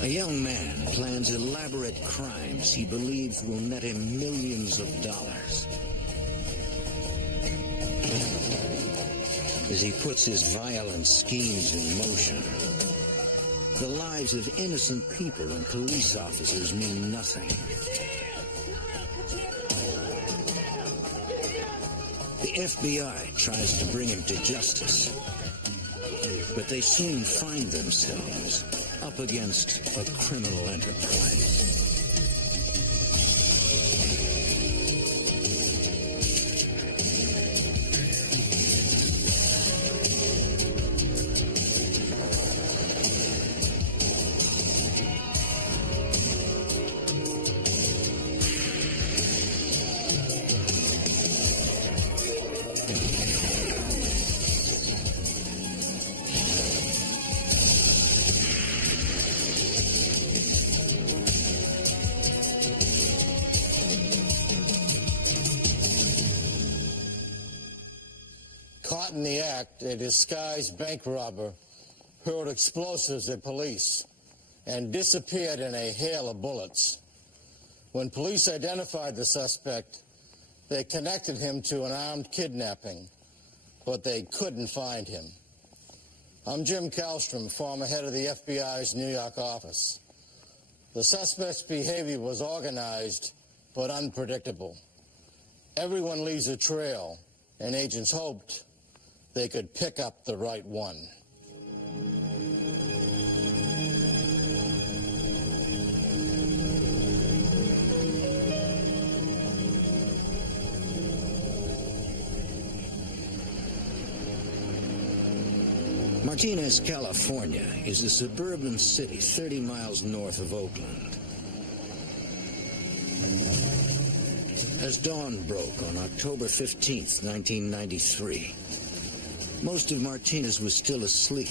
A young man plans elaborate crimes he believes will net him millions of dollars. As he puts his violent schemes in motion, the lives of innocent people and police officers mean nothing. The FBI tries to bring him to justice, but they soon find themselves up against a criminal enterprise. Caught in the act, a disguised bank robber hurled explosives at police and disappeared in a hail of bullets. When police identified the suspect, they connected him to an armed kidnapping, but they couldn't find him. I'm Jim Kallstrom, former head of the FBI's New York office. The suspect's behavior was organized but unpredictable. Everyone leaves a trail, and agents hoped they could pick up the right one. Martinez, California is a suburban city 30 miles north of Oakland. As dawn broke on October 15th, 1993, most of Martinez was still asleep.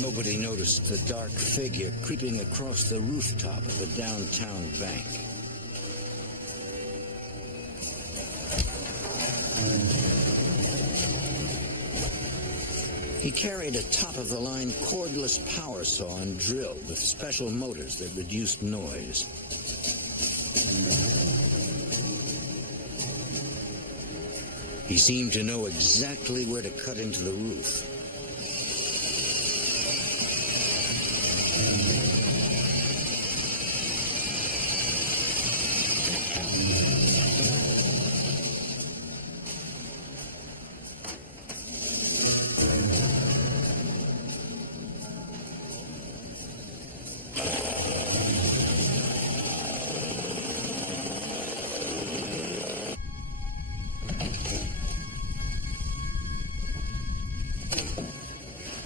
Nobody noticed the dark figure creeping across the rooftop of a downtown bank. He carried a top-of-the-line cordless power saw and drill with special motors that reduced noise. He seemed to know exactly where to cut into the roof.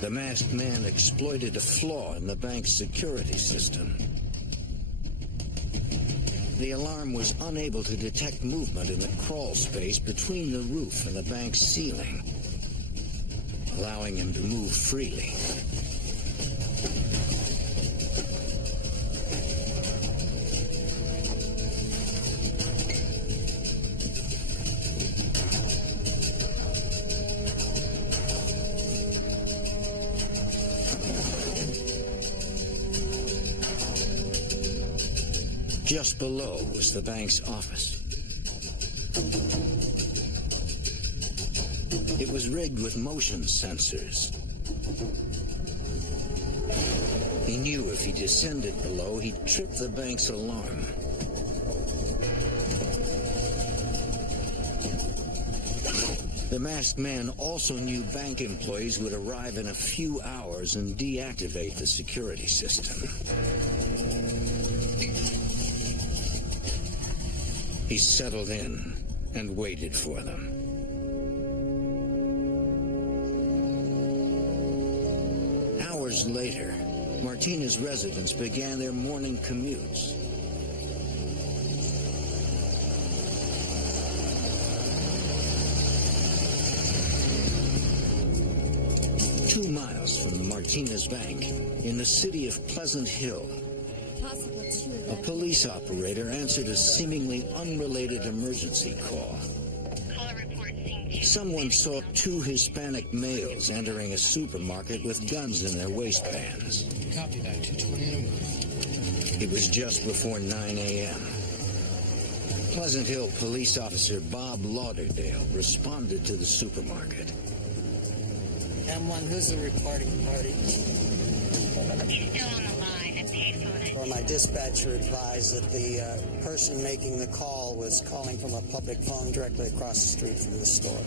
The masked man exploited a flaw in the bank's security system. The alarm was unable to detect movement in the crawl space between the roof and the bank's ceiling, allowing him to move freely. Just below was the bank's office. It was rigged with motion sensors. He knew if he descended below, he'd trip the bank's alarm. The masked man also knew bank employees would arrive in a few hours and deactivate the security system. He settled in and waited for them. Hours later, Martinez residents began their morning commutes. Two miles from the Martinez Bank, in the city of Pleasant Hill, a police operator answered a seemingly unrelated emergency call. someone saw two Hispanic males entering a supermarket with guns in their waistbands. Copy that, 220. It was just before 9 a.m. Pleasant Hill police officer Bob Lauderdale responded to the supermarket. M1, who's the reporting party? He's still on the line. A payphone. Well, my dispatcher advised that the person making the call was calling from a public phone directly across the street from the store.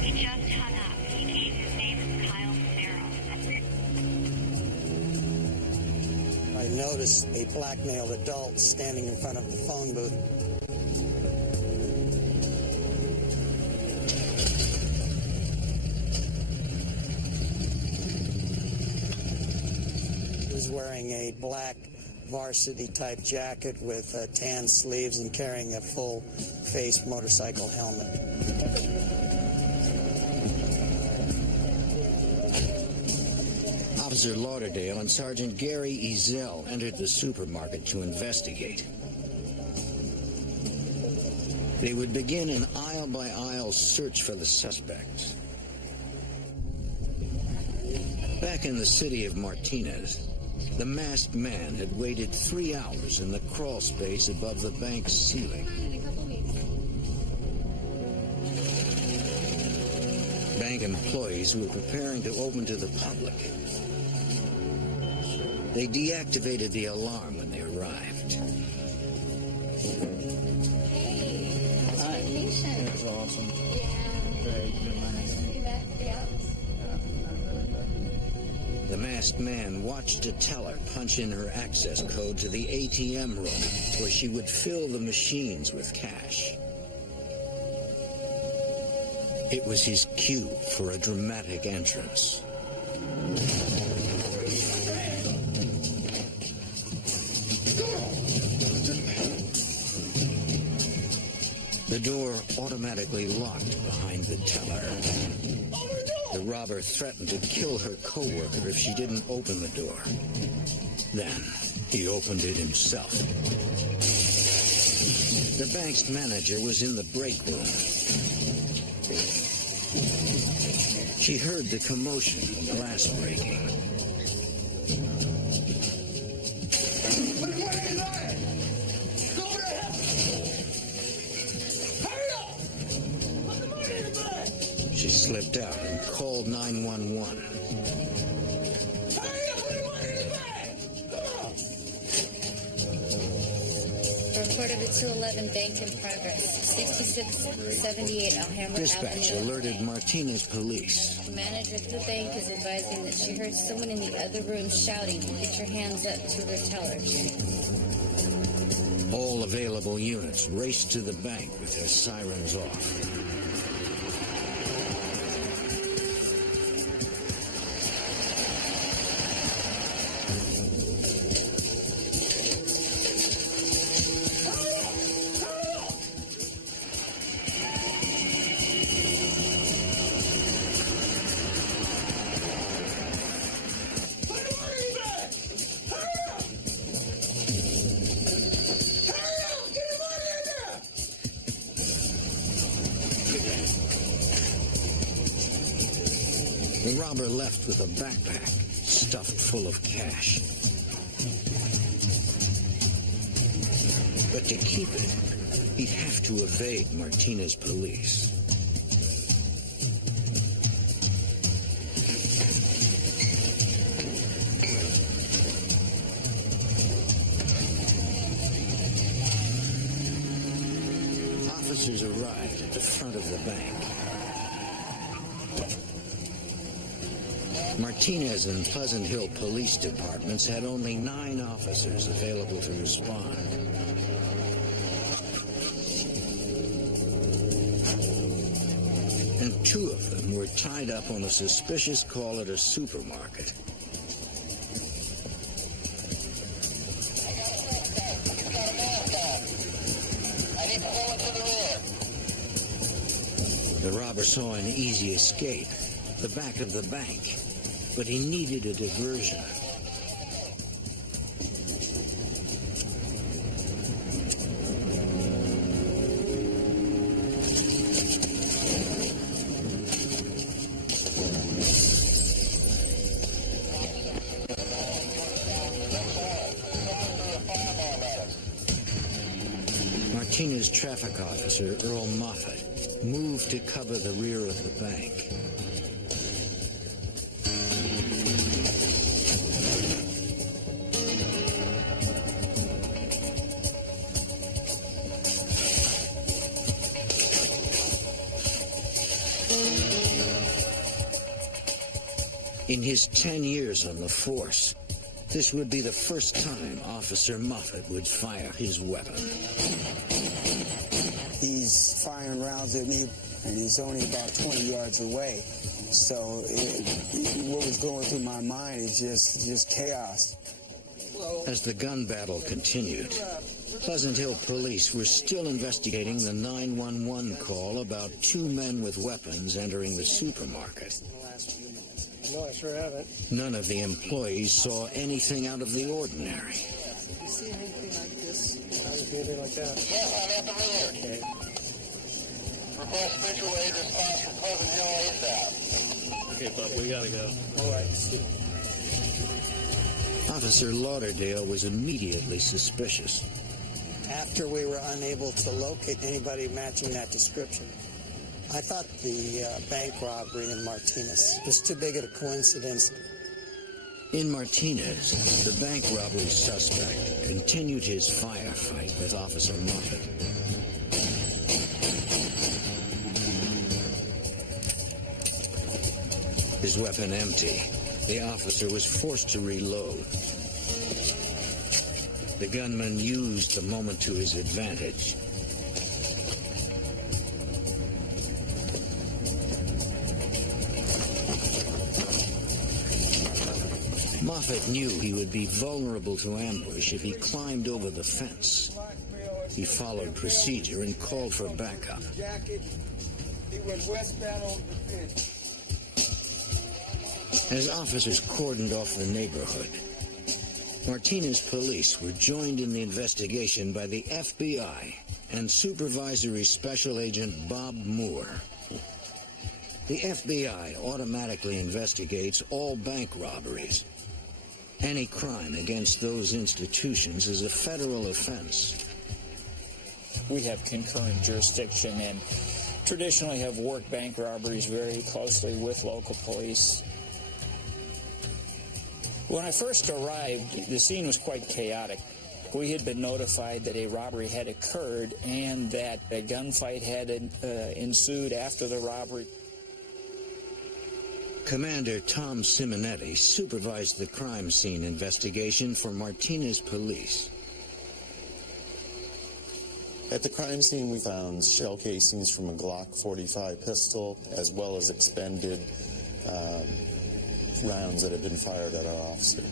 He just hung up. He gave his name as Kyle Farrell. I noticed a black male adult standing in front of the phone booth. He was wearing a black varsity-type jacket with tan sleeves and carrying a full-face motorcycle helmet. Officer Lauderdale and Sergeant Gary Ezel entered the supermarket to investigate. They would begin an aisle-by-aisle search for the suspects. Back in the city of Martinez, the masked man had waited 3 hours in the crawl space above the bank's ceiling. Bank employees were preparing to open to the public. They deactivated the alarm when they arrived. That was awesome. Yeah. Very good. The masked man watched a teller punch in her access code to the ATM room where she would fill the machines with cash. It was his cue for a dramatic entrance. The door automatically locked behind the teller. The robber threatened to kill her co-worker if she didn't open the door. Then he opened it himself. The bank's manager was in the break room. She heard the commotion and glass breaking. She slipped out and called 911. Report of a 211 bank in progress. 6678 Alhambra Dispatch Avenue. alerted Martinez police. The manager at the bank is advising that she heard someone in the other room shouting, "Get your hands up," to her tellers. All available units raced to the bank with their sirens off. The robber left with a backpack stuffed full of cash. But to keep it, he'd have to evade Martinez police. Officers arrived at the front of the bank. Martinez and Pleasant Hill police departments had only 9 officers available to respond. And 2 of them were tied up on a suspicious call at a supermarket. The robber saw an easy escape, the back of the bank. But he needed a diversion. Martinez traffic officer Earl Moffat moved to cover the rear of the bank. In his 10 years on the force, this would be the first time Officer Moffat would fire his weapon. He's firing rounds at me, and he's only about 20 yards away. So what was going through my mind is just chaos. As the gun battle continued, Pleasant Hill police were still investigating the 911 call about two men with weapons entering the supermarket. No, I sure haven't. None of the employees saw anything out of the ordinary. Did you see anything like this? I didn't see anything like that. Yes, I'm at the rear. Okay. Request visual aid response from Pleasant Hill ASAP. Okay, bub, we gotta go. All right. Officer Lauderdale was immediately suspicious. After we were unable to locate anybody matching that description, I thought the bank robbery in Martinez was too big of a coincidence. In Martinez, the bank robbery suspect continued his firefight with Officer Moffat. His weapon empty, the officer was forced to reload. The gunman used the moment to his advantage. Moffat knew he would be vulnerable to ambush if he climbed over the fence. He followed procedure and called for backup. He went westbound over the fence. As officers cordoned off the neighborhood, Martinez police were joined in the investigation by the FBI and Supervisory Special Agent Bob Moore. The FBI automatically investigates all bank robberies. Any crime against those institutions is a federal offense. We have concurrent jurisdiction and traditionally have worked bank robberies very closely with local police. When I first arrived, the scene was quite chaotic. We had been notified that a robbery had occurred and that a gunfight had ensued after the robbery. Commander Tom Simonetti supervised the crime scene investigation for Martinez police. At the crime scene, we found shell casings from a Glock 45 pistol, as well as expended rounds that had been fired at our officer.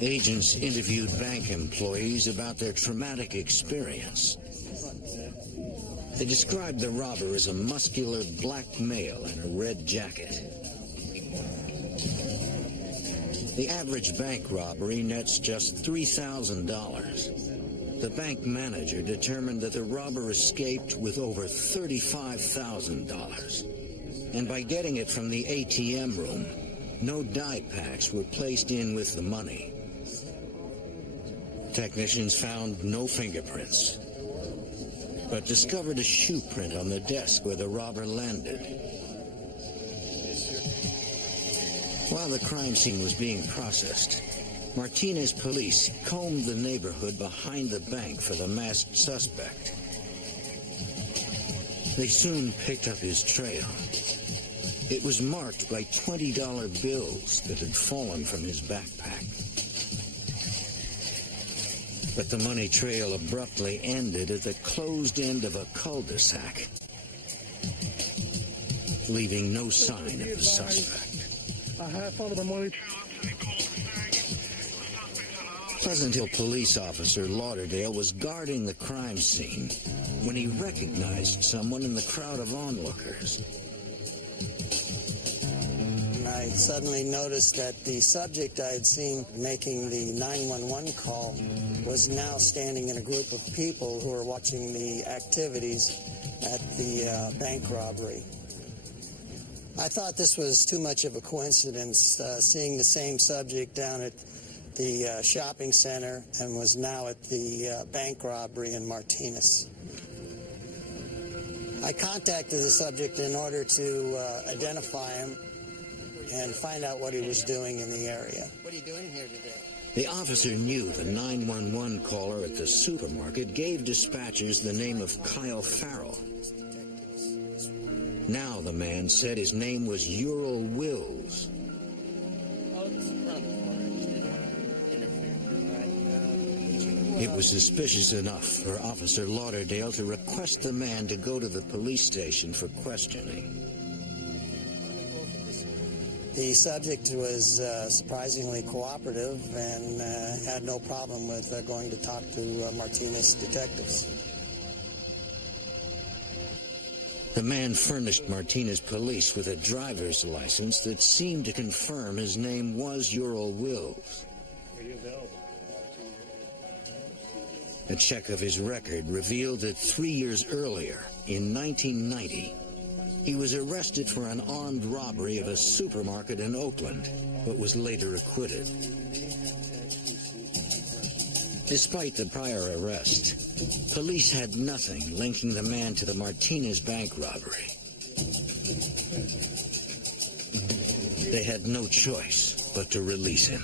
Agents interviewed bank employees about their traumatic experience. They described the robber as a muscular black male in a red jacket. The average bank robbery nets just $3,000. The bank manager determined that the robber escaped with over $35,000. And by getting it from the ATM room, no die packs were placed in with the money. Technicians found no fingerprints, but discovered a shoe print on the desk where the robber landed. While the crime scene was being processed, Martinez police combed the neighborhood behind the bank for the masked suspect. They soon picked up his trail. It was marked by $20 bills that had fallen from his backpack. But the money trail abruptly ended at the closed end of a cul-de-sac, leaving no sign of the suspect. I followed the money. Pleasant Hill police officer Lauderdale was guarding the crime scene when he recognized someone in the crowd of onlookers. I suddenly noticed that the subject I had seen making the 911 call was now standing in a group of people who were watching the activities at the bank robbery. I thought this was too much of a coincidence, seeing the same subject down at the shopping center and was now at the bank robbery in Martinez. I contacted the subject in order to identify him and find out what he was doing in the area. What are you doing here today? The officer knew the 911 caller at the supermarket gave dispatchers the name of Kyle Farrell. Now the man said his name was Ural Wills. It was suspicious enough for Officer Lauderdale to request the man to go to the police station for questioning. The subject was surprisingly cooperative and had no problem with going to talk to Martinez detectives. The man furnished Martinez police with a driver's license that seemed to confirm his name was Ural Wills. A check of his record revealed that 3 years earlier, in 1990, he was arrested for an armed robbery of a supermarket in Oakland, but was later acquitted. Despite the prior arrest, police had nothing linking the man to the Martinez bank robbery. They had no choice but to release him.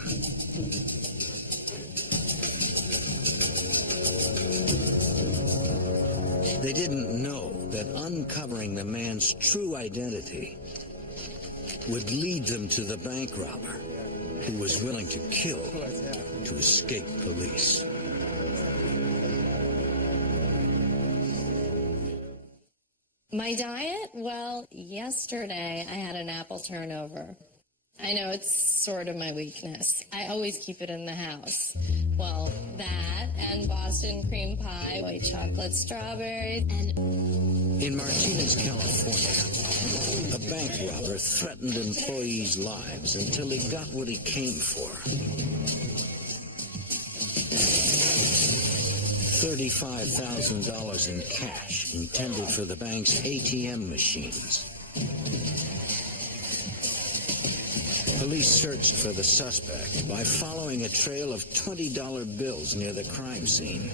They didn't know that uncovering the man's true identity would lead them to the bank robber, who was willing to kill to escape police. My diet? Well, yesterday I had an apple turnover. I know it's sort of my weakness. I always keep it in the house. Well, that and Boston cream pie, white chocolate strawberries, and... In Martinez, California, a bank robber threatened employees' lives until he got what he came for. $35,000 in cash intended for the bank's ATM machines. Police searched for the suspect by following a trail of $20 bills near the crime scene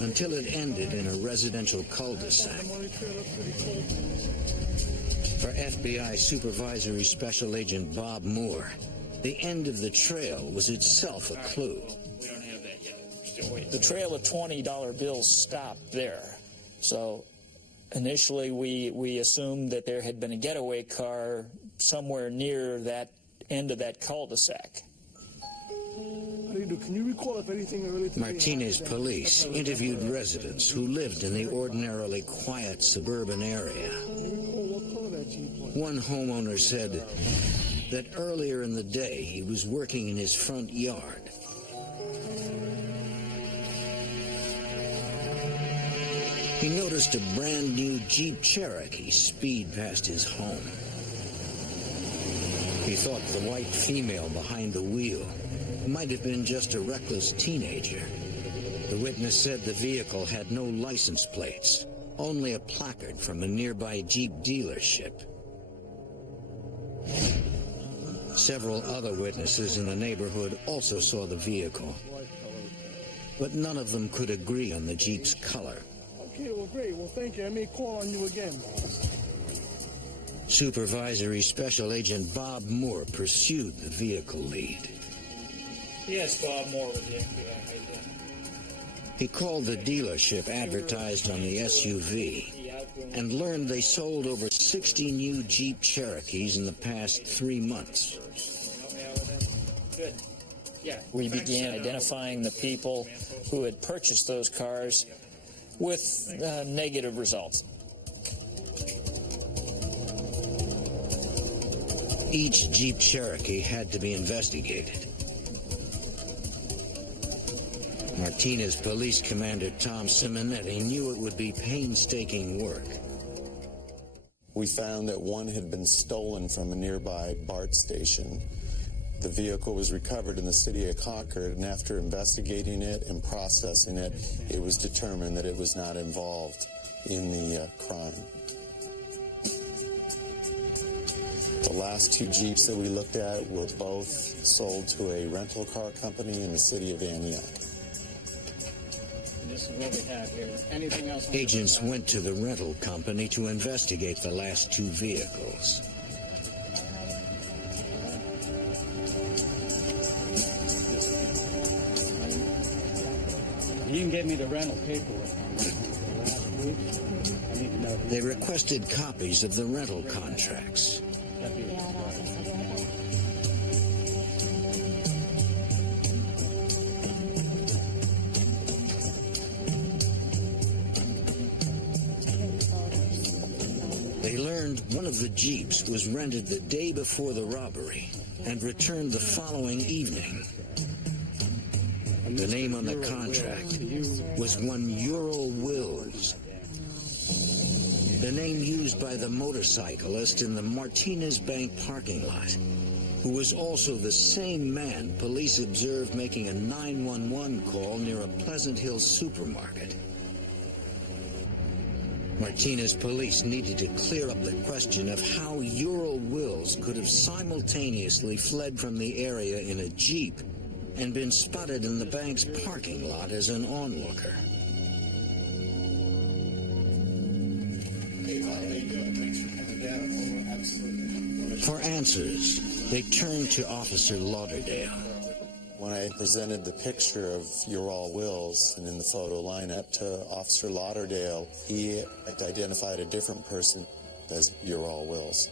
until it ended in a residential cul-de-sac. For FBI Supervisory Special Agent Bob Moore, the end of the trail was itself a clue. We don't have that yet. Still waiting. The trail of $20 bills stopped there. So initially we assumed that there had been a getaway car somewhere near that end of that cul-de-sac. Can you recall if anything related to Martinez police interviewed residents who lived in the ordinarily quiet suburban area. One homeowner said that earlier in the day he was working in his front yard. He noticed a brand new Jeep Cherokee speed past his home. He thought the white female behind the wheel might have been just a reckless teenager. The witness said the vehicle had no license plates, only a placard from a nearby Jeep dealership. Several other witnesses in the neighborhood also saw the vehicle, but none of them could agree on the Jeep's color. Okay, well, great. Well, thank you. I may call on you again. Supervisory Special Agent Bob Moore pursued the vehicle lead. Yes, Bob Moore with the FBI. He called the dealership advertised on the SUV and learned they sold over 60 new Jeep Cherokees in the past 3 months. Good. Yeah. We began identifying the people who had purchased those cars with negative results. Each Jeep Cherokee had to be investigated. Martinez Police Commander Tom Simonetti knew it would be painstaking work. We found that one had been stolen from a nearby BART station. The vehicle was recovered in the city of Concord, and after investigating it and processing it, it was determined that it was not involved in the crime. The last two Jeeps that we looked at were both sold to a rental car company in the city of Antioch. This is what we have here. Anything else? Agents went to the rental company to investigate the last two vehicles. You can get me the rental paperwork. Last week, I need to know. They requested copies of the rental contracts. They learned one of the Jeeps was rented the day before the robbery and returned the following evening. The name on the contract was one Ural Wills, the name used by the motorcyclist in the Martinez Bank parking lot, who was also the same man police observed making a 911 call near a Pleasant Hill supermarket. Martinez police needed to clear up the question of how Ural Wills could have simultaneously fled from the area in a Jeep and been spotted in the bank's parking lot as an onlooker. For answers, they turned to Officer Lauderdale. When I presented the picture of Ural Wills and in the photo lineup to Officer Lauderdale, he identified a different person as Ural Wills.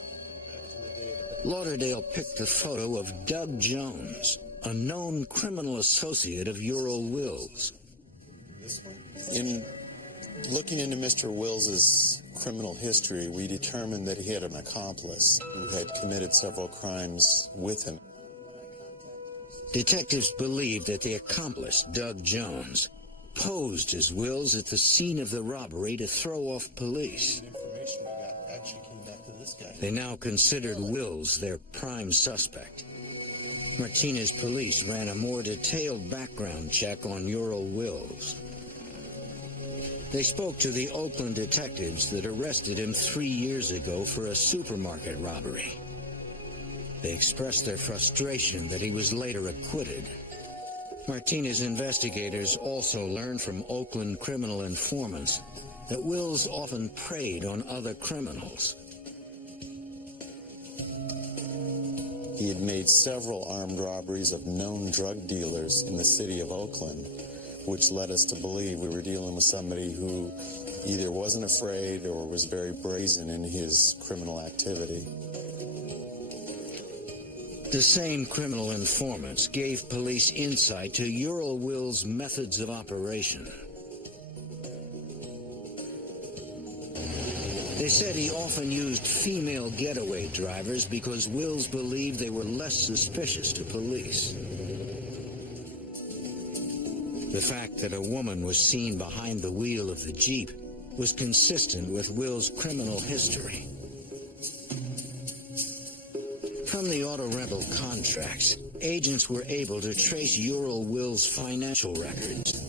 Lauderdale picked the photo of Doug Jones, a known criminal associate of Ural Wills. In looking into Mr. Wills's criminal history, we determined that he had an accomplice who had committed several crimes with him. Detectives believed that the accomplice, Doug Jones, posed as Wills at the scene of the robbery to throw off police. They now considered Wills their prime suspect. Martinez police ran a more detailed background check on Ural Wills. They spoke to the Oakland detectives that arrested him 3 years ago for a supermarket robbery. They expressed their frustration that he was later acquitted. Martinez investigators also learned from Oakland criminal informants that Wills often preyed on other criminals. He had made several armed robberies of known drug dealers in the city of Oakland, which led us to believe we were dealing with somebody who either wasn't afraid or was very brazen in his criminal activity. The same criminal informants gave police insight to Ural Wills' methods of operation. They said he often used female getaway drivers because Wills believed they were less suspicious to police. The fact that a woman was seen behind the wheel of the Jeep was consistent with Wills' criminal history. From the auto rental contracts, agents were able to trace Ural Wills' financial records.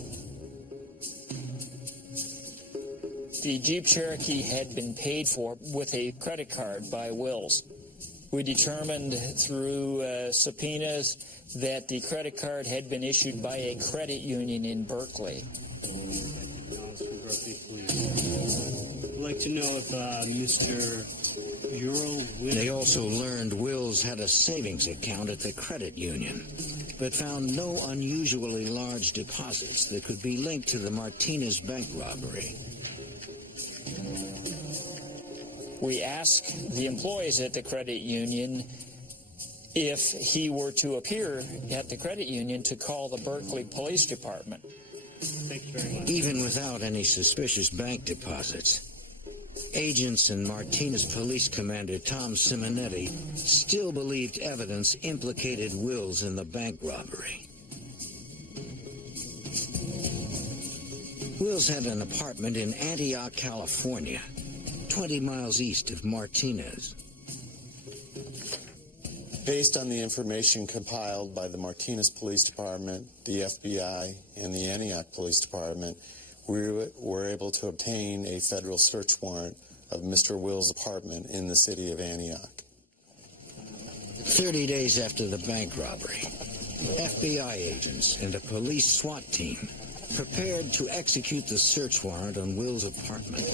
The Jeep Cherokee had been paid for with a credit card by Wills. We determined through subpoenas that the credit card had been issued by a credit union in Berkeley. I'd like to know if Mr. Ural Wills... They also learned Wills had a savings account at the credit union, but found no unusually large deposits that could be linked to the Martinez bank robbery. We asked the employees at the credit union if he were to appear at the credit union to call the Berkeley Police Department. Thank you very much. Even without any suspicious bank deposits, agents and Martinez Police Commander Tom Simonetti still believed evidence implicated Wills in the bank robbery. Wills had an apartment in Antioch, California, 20 miles east of Martinez. Based on the information compiled by the Martinez Police Department, the FBI, and the Antioch Police Department, we were able to obtain a federal search warrant of Mr. Wills' apartment in the city of Antioch. 30 days after the bank robbery, FBI agents and a police SWAT team prepared to execute the search warrant on Will's apartment.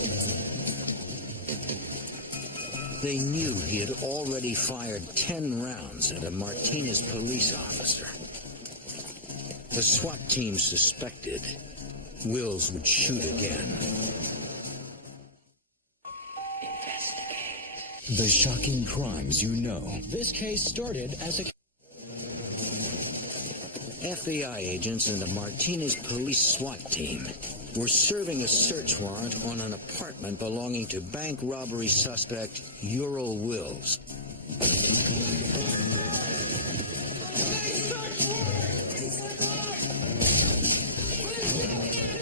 They knew he had already fired 10 rounds at a Martinez police officer. The SWAT team suspected Wills would shoot again. The shocking crimes you know. This case started as a... FBI agents and a Martinez police SWAT team were serving a search warrant on an apartment belonging to bank robbery suspect Ural Wills.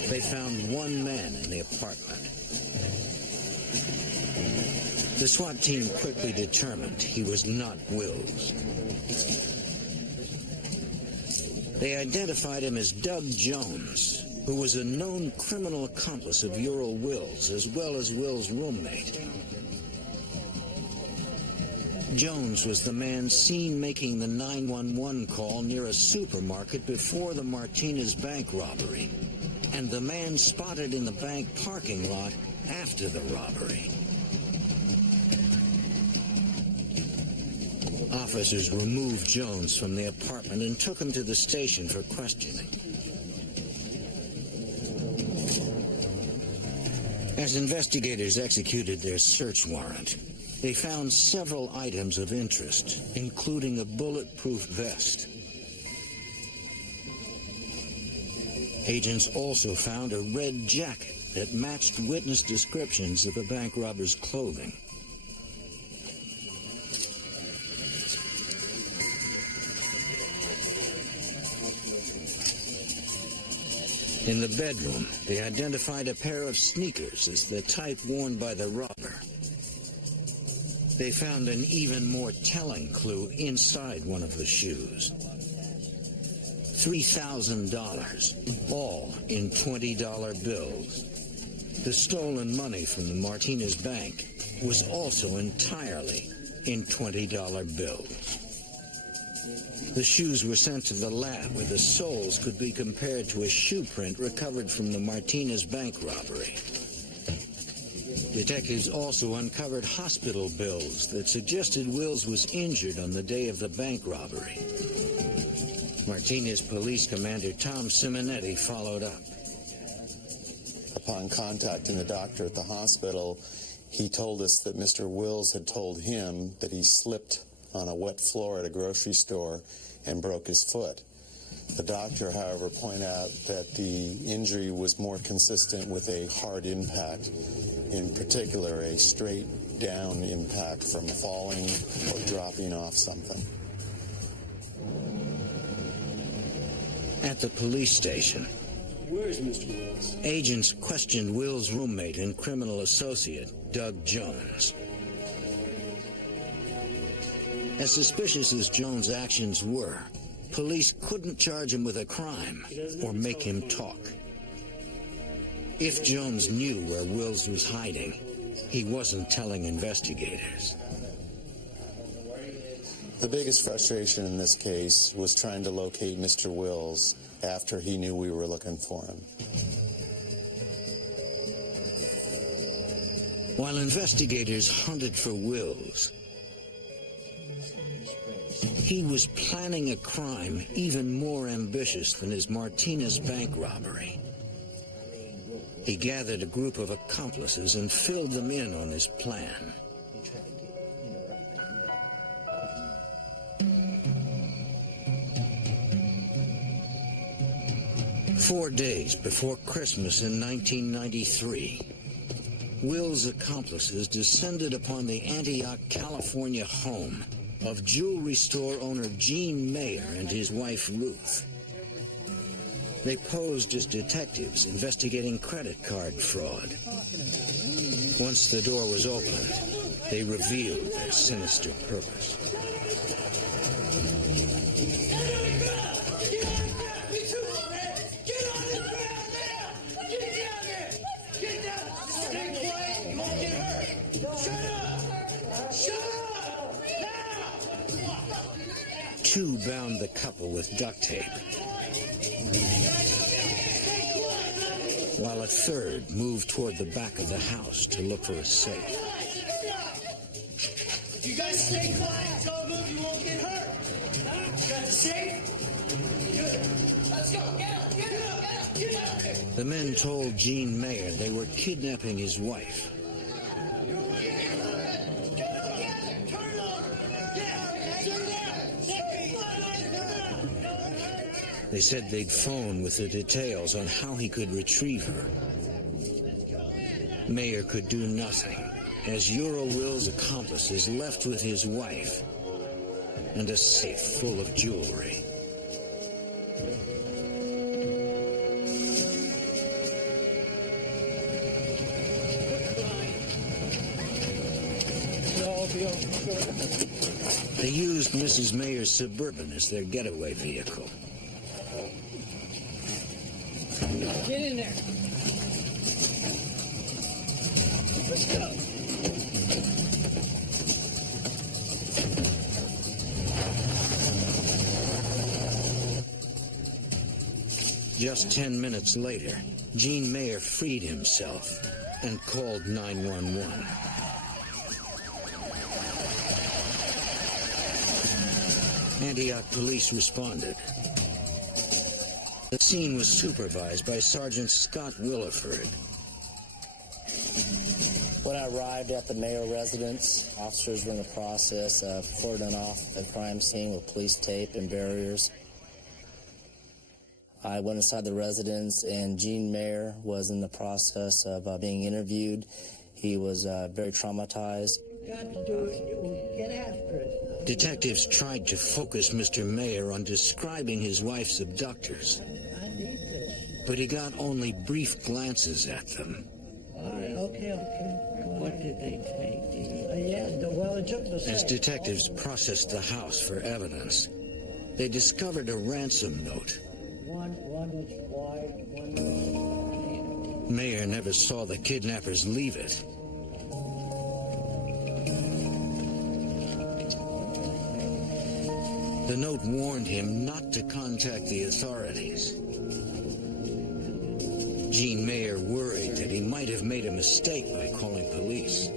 They found one man in the apartment. The SWAT team quickly determined he was not Wills. They identified him as Doug Jones, who was a known criminal accomplice of Ural Wills, as well as Wills' roommate. Jones was the man seen making the 911 call near a supermarket before the Martinez bank robbery, and the man spotted in the bank parking lot after the robbery. Officers removed Jones from the apartment and took him to the station for questioning. As investigators executed their search warrant, they found several items of interest, including a bulletproof vest. Agents also found a red jacket that matched witness descriptions of the bank robber's clothing. In the bedroom, they identified a pair of sneakers as the type worn by the robber. They found an even more telling clue inside one of the shoes. $3,000, all in $20 bills. The stolen money from the Martinez bank was also entirely in $20 bills. The shoes were sent to the lab where the soles could be compared to a shoe print recovered from the Martinez bank robbery. Detectives also uncovered hospital bills that suggested Wills was injured on the day of the bank robbery. Martinez Police Commander Tom Simonetti followed up. Upon contacting the doctor at the hospital, he told us that Mr. Wills had told him that he slipped on a wet floor at a grocery store and broke his foot. The doctor, however, pointed out that the injury was more consistent with a hard impact, in particular a straight down impact from falling or dropping off something. At the police station, Where is Mr. Wills? agents questioned Wills' roommate and criminal associate, Doug Jones. As suspicious as Jones' actions were, police couldn't charge him with a crime or make him talk. If Jones knew where Wills was hiding, he wasn't telling investigators. The biggest frustration in this case was trying to locate Mr. Wills after he knew we were looking for him. While investigators hunted for Wills, he was planning a crime even more ambitious than his Martinez bank robbery. He gathered a group of accomplices and filled them in on his plan. Four days before Christmas in 1993, Wills' accomplices descended upon the Antioch, California home of jewelry store owner Gene Mayer and his wife Ruth. They posed as detectives investigating credit card fraud. Once the door was opened, they revealed their sinister purpose. Two bound the couple with duct tape, while a third moved toward the back of the house to look for a safe. If you guys stay quiet, don't move, you won't get hurt. You got the safe? Good. Let's go. Get up, get up, get up, get up. The men told Gene Mayer they were kidnapping his wife. They said they'd phone with the details on how he could retrieve her. Mayer could do nothing, as Ural Will's accomplices left with his wife and a safe full of jewelry. They used Mrs. Mayer's Suburban as their getaway vehicle. Get in there. Let's go. Just 10 minutes later, Gene Mayer freed himself and called 911. Antioch police responded. The scene was supervised by Sergeant Scott Williford. When I arrived at the Mayer residence, officers were in the process of cordoning off the crime scene with police tape and barriers. I went inside the residence, and Gene Mayer was in the process of being interviewed. He was very traumatized. Got to do it. Get after it. Detectives tried to focus Mr. Mayer on describing his wife's abductors, but he got only brief glances at them. All right, okay. What did they take? Well, they took the safe. As detectives processed the house for evidence, they discovered a ransom note. One was white, one was... Mayer never saw the kidnappers leave it. The note warned him not to contact the authorities. Gene Mayer worried that he might have made a mistake by calling police.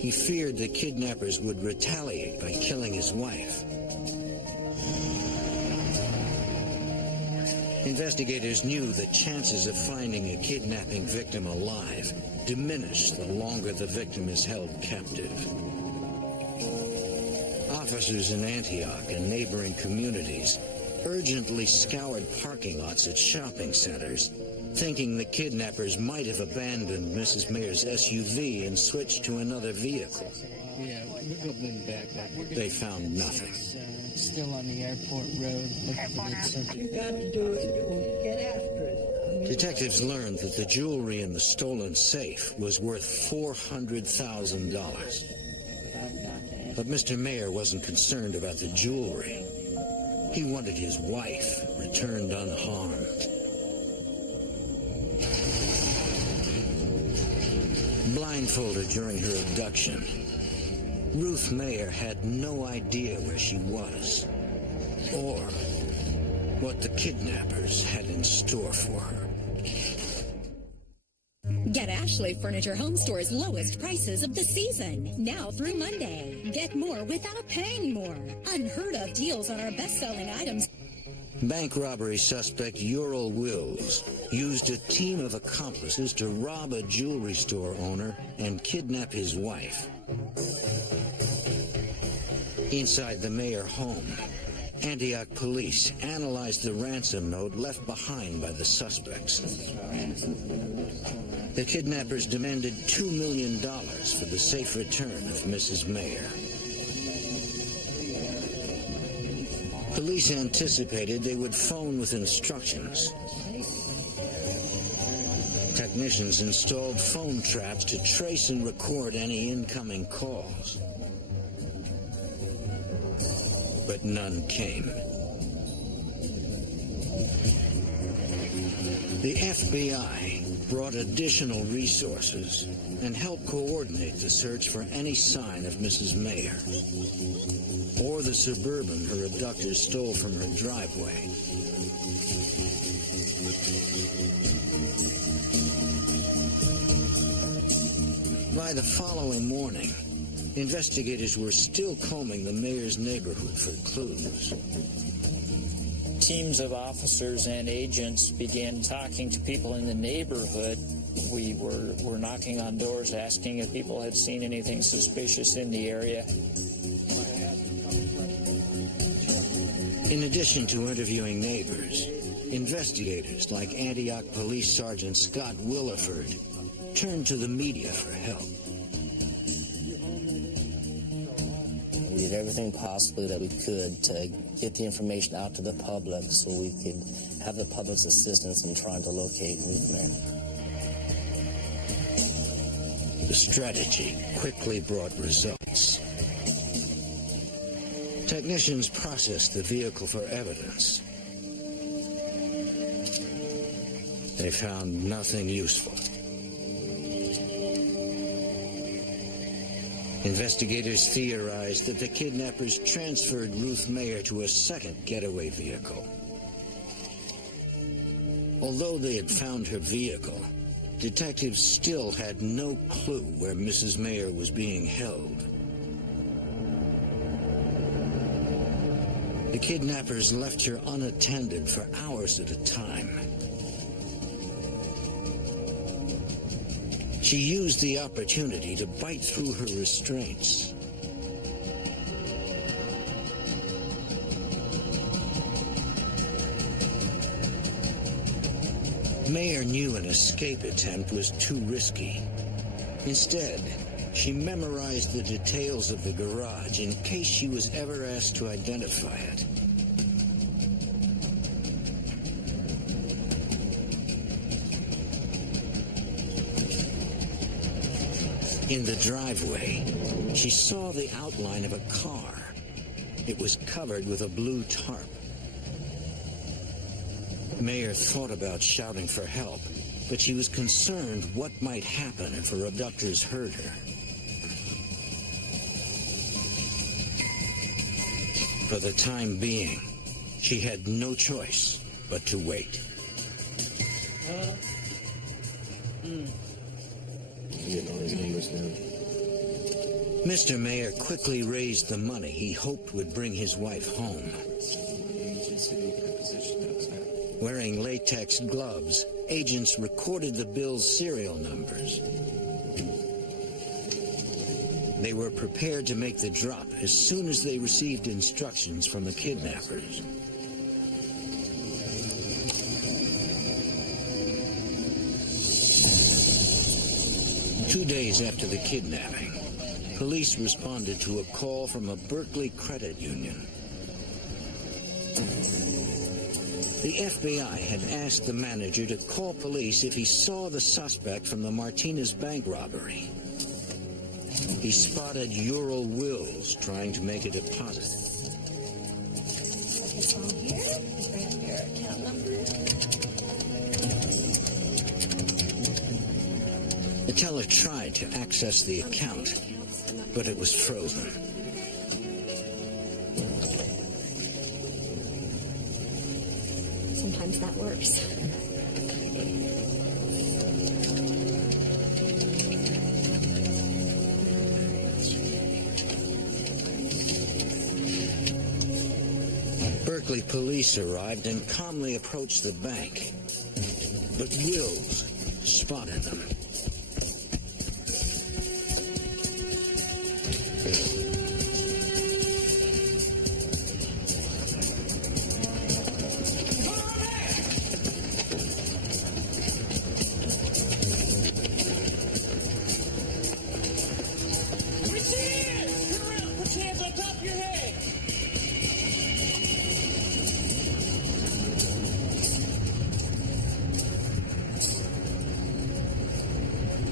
He feared the kidnappers would retaliate by killing his wife. Investigators knew the chances of finding a kidnapping victim alive diminish the longer the victim is held captive. Officers in Antioch and neighboring communities urgently scoured parking lots at shopping centers, thinking the kidnappers might have abandoned Mrs. Mayer's SUV and switched to another vehicle. Yeah, we'll move back. They found nothing. Still on the airport road, looking for that subject. You got to do it. Get after it. Detectives learned that the jewelry in the stolen safe was worth $400,000. But Mr. Mayer wasn't concerned about the jewelry. He wanted his wife returned unharmed. Blindfolded during her abduction, Ruth Mayer had no idea where she was or what the kidnappers had in store for her. Get Ashley Furniture Home Store's lowest prices of the season, now through Monday. Get more without paying more. Unheard of deals on our best-selling items. Bank robbery suspect Ural Wills used a team of accomplices to rob a jewelry store owner and kidnap his wife. Inside the Mayer home, Antioch police analyzed the ransom note left behind by the suspects. The kidnappers demanded $2 million for the safe return of Mrs. Mayer. Police anticipated they would phone with instructions. Technicians installed phone traps to trace and record any incoming calls. But none came. The FBI brought additional resources and helped coordinate the search for any sign of Mrs. Mayer or the Suburban her abductors stole from her driveway. By the following morning, investigators were still combing the Mayers' neighborhood for clues. Teams of officers and agents began talking to people in the neighborhood. We were knocking on doors asking if people had seen anything suspicious in the area. In addition to interviewing neighbors, investigators like Antioch Police Sergeant Scott Williford turned to the media for help. We did everything possibly that we could to get the information out to the public so we could have the public's assistance in trying to locate Ruth Mayer. The strategy quickly brought results. Technicians processed the vehicle for evidence. They found nothing useful. Investigators theorized that the kidnappers transferred Ruth Mayer to a second getaway vehicle. Although they had found her vehicle, detectives still had no clue where Mrs. Mayer was being held. The kidnappers left her unattended for hours at a time. She used the opportunity to bite through her restraints. Mayer knew an escape attempt was too risky. Instead, she memorized the details of the garage in case she was ever asked to identify it. In the driveway, she saw the outline of a car. It was covered with a blue tarp. Mayer thought about shouting for help, but she was concerned what might happen if her abductors heard her. For the time being, she had no choice but to wait. Mr. Mayer quickly raised the money he hoped would bring his wife home. Wearing latex gloves, agents recorded the bill's serial numbers. They were prepared to make the drop as soon as they received instructions from the kidnappers. Two days after the kidnapping, police responded to a call from a Berkeley credit union. The FBI had asked the manager to call police if he saw the suspect from the Martinez bank robbery. He spotted Ural Wills trying to make a deposit. The teller tried to access the account, but it was frozen. Sometimes that works. Berkeley police arrived and calmly approached the bank, but Wills spotted them.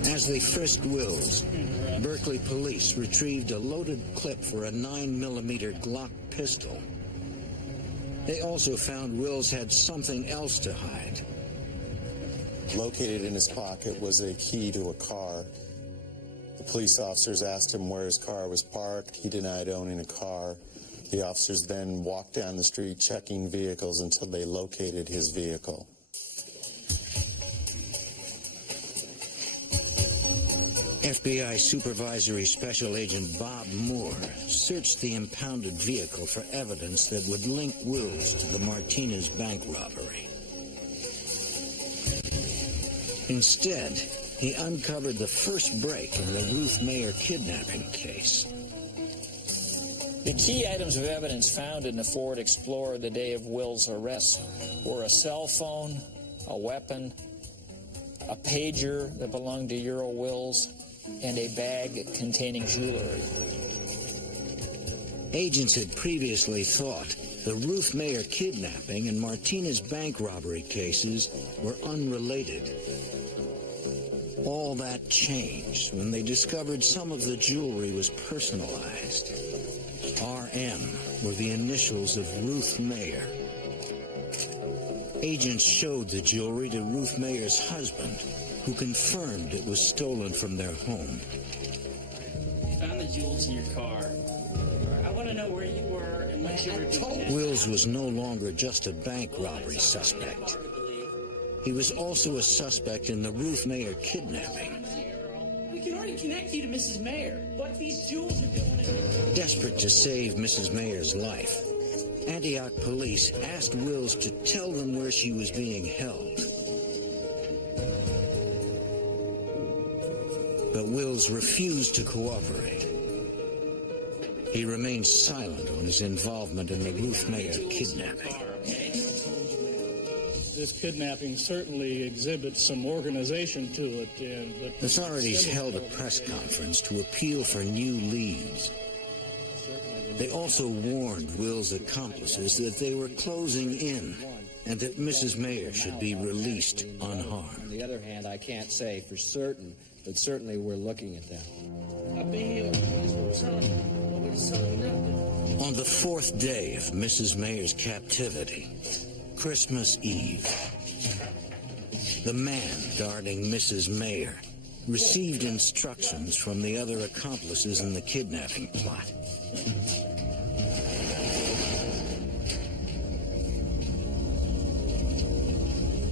As they frisked Wills, Berkeley police retrieved a loaded clip for a 9mm Glock pistol. They also found Wills had something else to hide, Located in his pocket was a key to a car. The police officers asked him where his car was parked. He denied owning a car. The officers then walked down the street checking vehicles until they located his vehicle. FBI Supervisory Special Agent Bob Moore searched the impounded vehicle for evidence that would link Wills to the Martinez bank robbery. Instead, he uncovered the first break in the Ruth Mayer kidnapping case. The key items of evidence found in the Ford Explorer the day of Will's arrest were a cell phone, a weapon, a pager that belonged to Earl Wills, and a bag containing jewelry. Agents had previously thought the Ruth Mayer kidnapping and Martinez bank robbery cases were unrelated. All that changed when they discovered some of the jewelry was personalized. RM were the initials of Ruth Mayer. Agents showed the jewelry to Ruth Mayer's husband, who confirmed it was stolen from their home. Found the jewels in your car. I want to know where you were and what you were doing. Wills was no longer just a bank robbery suspect. He was also a suspect in the Ruth Mayer kidnapping. We can already connect you to Mrs. Mayer. What these jewels are doing is... Desperate to save Mrs. Mayer's life, Antioch police asked Wills to tell them where she was being held. But Wills refused to cooperate. He remained silent on his involvement in the Ruth Mayer kidnapping. This kidnapping certainly exhibits some organization to it. But authorities held a press conference to appeal for new leads. They also warned Will's accomplices that they were closing in and that Mrs. Mayer should be released unharmed. On the other hand, I can't say for certain, but certainly we're looking at that. On the fourth day of Mrs. Mayer's captivity, Christmas Eve, the man guarding Mrs. Mayer received instructions from the other accomplices in the kidnapping plot.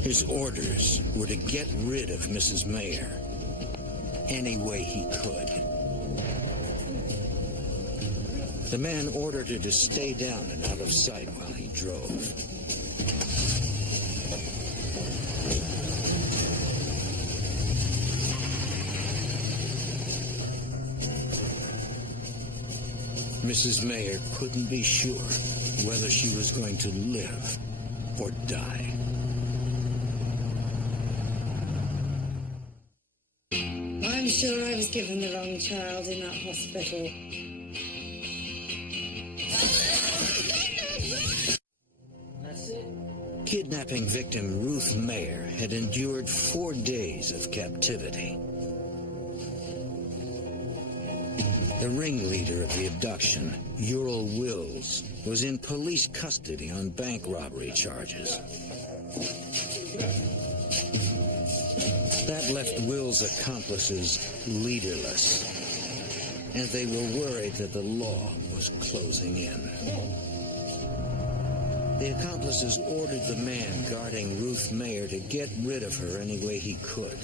His orders were to get rid of Mrs. Mayer any way he could. The man ordered her to stay down and out of sight while he drove. Mrs. Mayer couldn't be sure whether she was going to live or die. I'm sure I was given the wrong child in that hospital. Kidnapping victim Ruth Mayer had endured 4 days of captivity. The ringleader of the abduction, Earl Wills, was in police custody on bank robbery charges. That left Wills' accomplices leaderless, and they were worried that the law was closing in. The accomplices ordered the man guarding Ruth Mayer to get rid of her any way he could.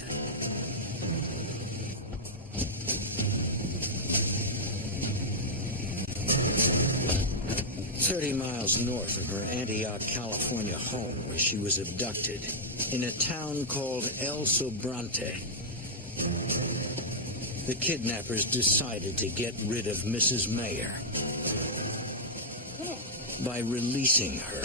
"30 miles north of her Antioch, California home, where she was abducted, in a town called El Sobrante, the kidnappers decided to get rid of Mrs. Mayer by releasing her.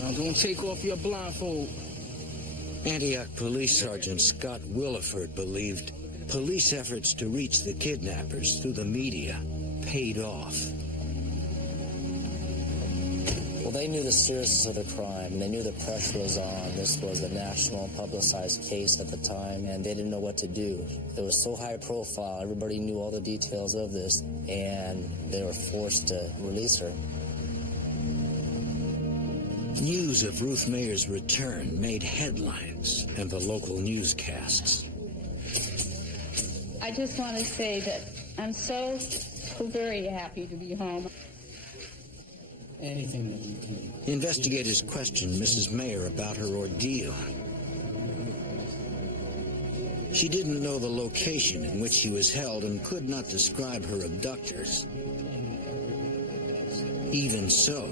Now don't take off your blindfold. Antioch Police Sergeant Scott Williford believed police efforts to reach the kidnappers through the media paid off. Well, they knew the seriousness of the crime, and they knew the pressure was on. This was a national publicized case at the time, and they didn't know what to do. It was so high profile, everybody knew all the details of this, and they were forced to release her. News of Ruth Mayer's return made headlines and the local newscasts. I just want to say that I'm so very happy to be home. Anything that you can. Investigators questioned Mrs. Mayer about her ordeal. She didn't know the location in which she was held and could not describe her abductors. Even so,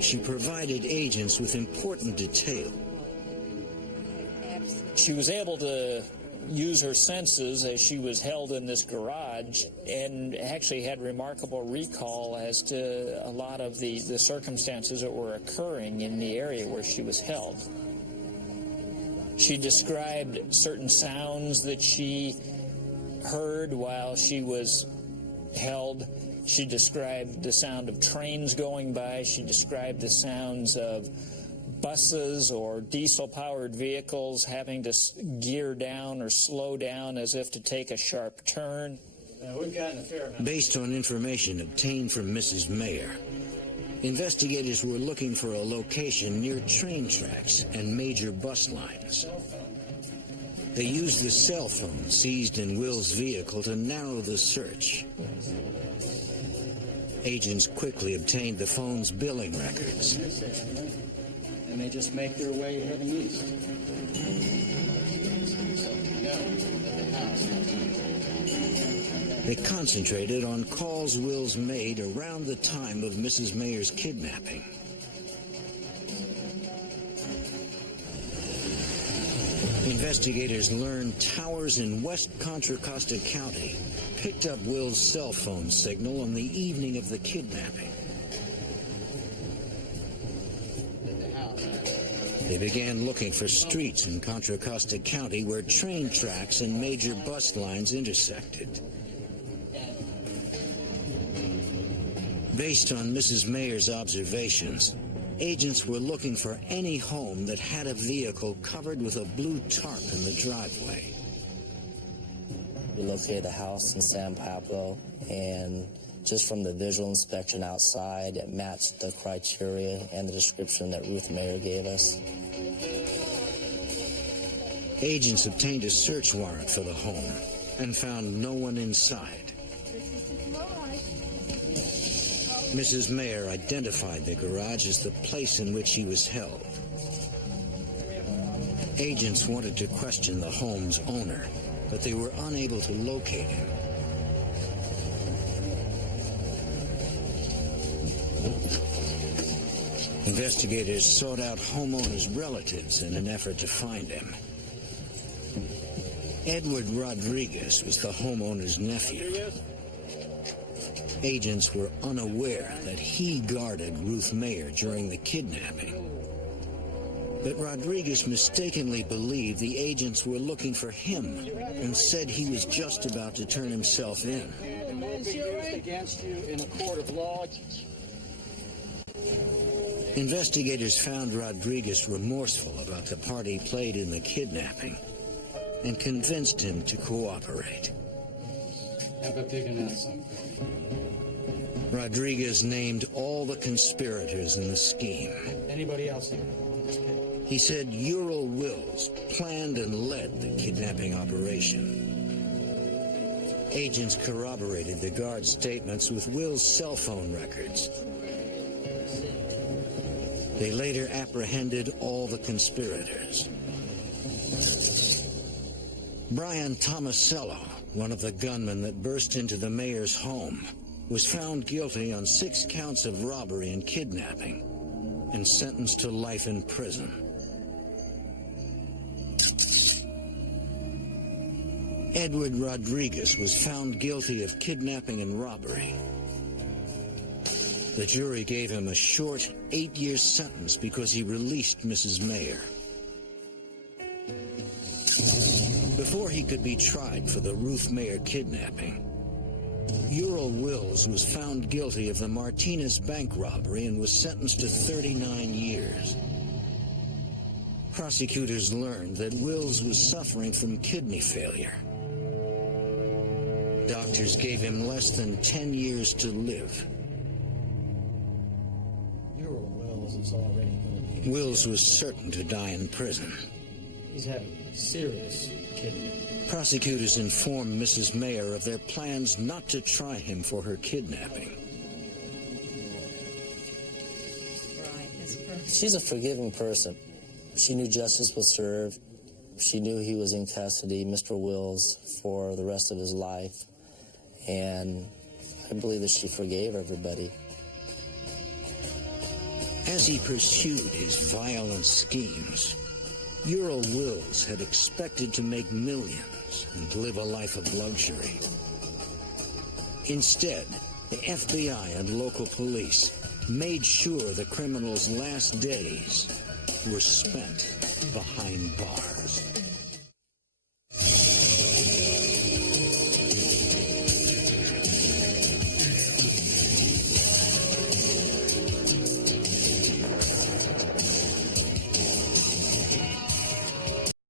she provided agents with important detail. She was able to use her senses as she was held in this garage, and actually had remarkable recall as to a lot of the circumstances that were occurring in the area where she was held. She described certain sounds that she heard while she was held. She described the sound of trains going by. She described the sounds of buses or diesel-powered vehicles having to gear down or slow down as if to take a sharp turn. We've gotten a fair amount. Based on information obtained from Mrs. Mayer, investigators were looking for a location near train tracks and major bus lines. They used the cell phone seized in Will's vehicle to narrow the search. Agents quickly obtained the phone's billing records. And they just make their way heading east. They concentrated on calls Wills made around the time of Mrs. Mayer's kidnapping. Investigators learned towers in West Contra Costa County picked up Will's cell phone signal on the evening of the kidnapping. They began looking for streets in Contra Costa County where train tracks and major bus lines intersected. Based on Mrs. Mayer's observations, agents were looking for any home that had a vehicle covered with a blue tarp in the driveway. We located the house in San Pablo, and just from the visual inspection outside, it matched the criteria and the description that Ruth Mayer gave us. Agents obtained a search warrant for the home and found no one inside. Mrs. Mayer identified the garage as the place in which she was held. Agents wanted to question the home's owner, but they were unable to locate him. Investigators sought out homeowner's relatives in an effort to find him. Edward Rodriguez was the homeowner's nephew. Agents were unaware that he guarded Ruth Mayer during the kidnapping. But Rodriguez mistakenly believed the agents were looking for him and said he was just about to turn himself in. It will be used against you in a court of law. Investigators found Rodriguez remorseful about the part he played in the kidnapping and convinced him to cooperate. How about digging out something? Rodriguez named all the conspirators in the scheme. Anybody else here on this pit? He said Ural Wills planned and led the kidnapping operation. Agents corroborated the guard's statements with Will's cell phone records. They later apprehended all the conspirators. Brian Tomasello, one of the gunmen that burst into the mayor's home, was found guilty on 6 counts of robbery and kidnapping and sentenced to life in prison. Edward Rodriguez was found guilty of kidnapping and robbery. The jury gave him a short 8-year sentence because he released Mrs. Mayer. Before he could be tried for the Ruth Mayer kidnapping, Ural Wills was found guilty of the Martinez bank robbery and was sentenced to 39 years. Prosecutors learned that Wills was suffering from kidney failure. Doctors gave him less than 10 years to live. Ural Wills is already going to be... Wills was certain to die in prison. He's having serious kidney. Prosecutors informed Mrs. Mayer of their plans not to try him for her kidnapping. She's a forgiving person. She knew justice was served. She knew he was in custody, Mr. Wills, for the rest of his life. And I believe that she forgave everybody. As he pursued his violent schemes, Ural Wills had expected to make millions and live a life of luxury. Instead, the FBI and local police made sure the criminal's last days were spent behind bars.